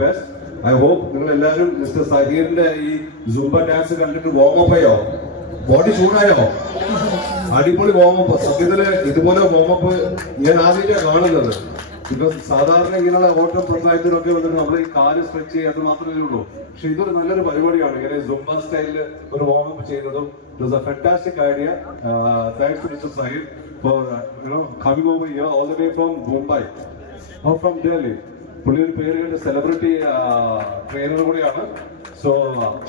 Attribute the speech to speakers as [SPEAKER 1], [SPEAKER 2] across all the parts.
[SPEAKER 1] Best I hope നിങ്ങൾ എല്ലാവരും mister സഹീറിന്റെ ഈ സുംബ ഡാൻസ് കണ്ടിട്ട് വാം അപ്പ് ആയോ? ബോഡി ചൂടായോ? അടിപൊളി വോമപ്പ് സത്യത്തിൽ ഇതുപോലെ വോമപ്പ് ഞാൻ ആദ്യമായിട്ടാണ് കാണുന്നത്. ബിക്കോസ് സാധാരണ ഇങ്ങനെയുള്ള ഓട്ടം പ്രസായത്തിനൊക്കെ വന്നിട്ട് നമ്മൾ ഈ കാൽ സ്ട്രെച്ച് ചെയ്യാത്ത മാത്രമേ ഉള്ളൂ. പക്ഷെ ഇതൊരു നല്ലൊരു പരിപാടിയാണ്. ഇങ്ങനെ സുംബ സ്റ്റൈലിൽ ഒരു വാമപ്പ് ചെയ്യുന്നതും it was a fantastic idea thanks mister Zaheer for you know coming over here all the way from Mumbai from Delhi പുള്ളി ഒരു പേര് കേട്ട സെലിബ്രിറ്റി ട്രെയിനർ കൂടിയാണ് so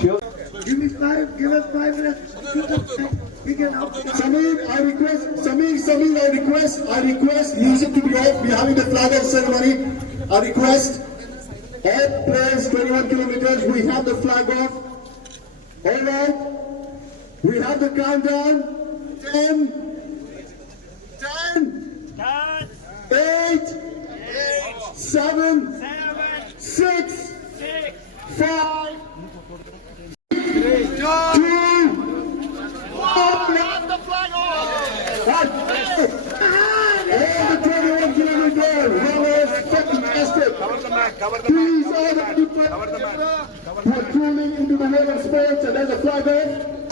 [SPEAKER 1] cheer
[SPEAKER 2] Give me five, give us five minutes. We can help.
[SPEAKER 3] Samir, I request, Samir, Samir, I request, I request music to be off. We're having the flag off ceremony. I request all players 21 kilometers, we have the flag off. All right. We have the countdown. 10, 10, 8, 7, 6, 5, 2, all the 21 kilometer runners, fantastic. Please, all the people who are tuning into the world of sports and there's a flag off.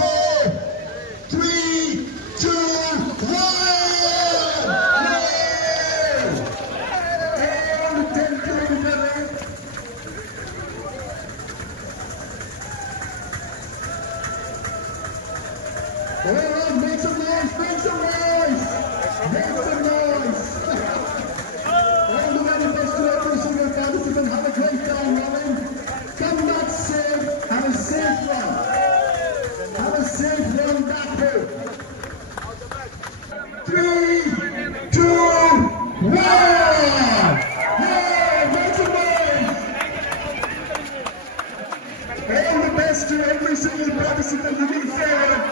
[SPEAKER 3] Forward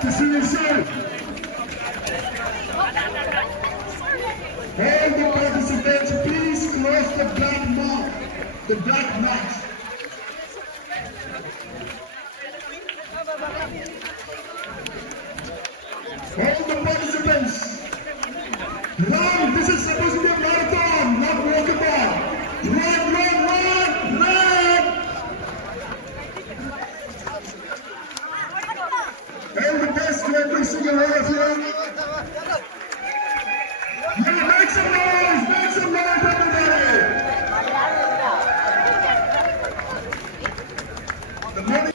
[SPEAKER 3] to see you soon. All the participants, please close the black mark, the black mark. Single one of you. Yeah, make some noise! Make some noise, everybody! The money-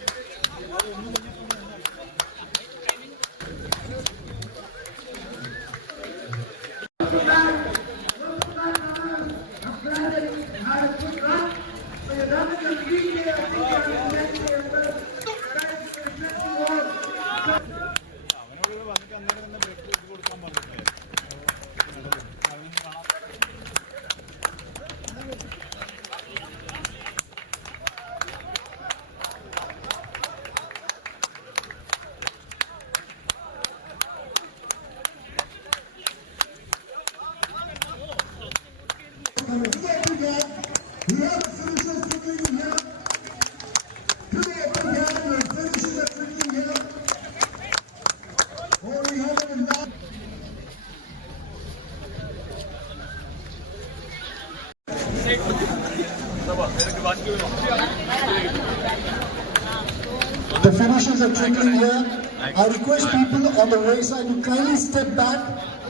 [SPEAKER 3] We have the finishers trickling in here. Give me a big hand for the finishers are trickling here. Oh, we have them now. The finishers are trickling here. I request people on the race side to kindly step back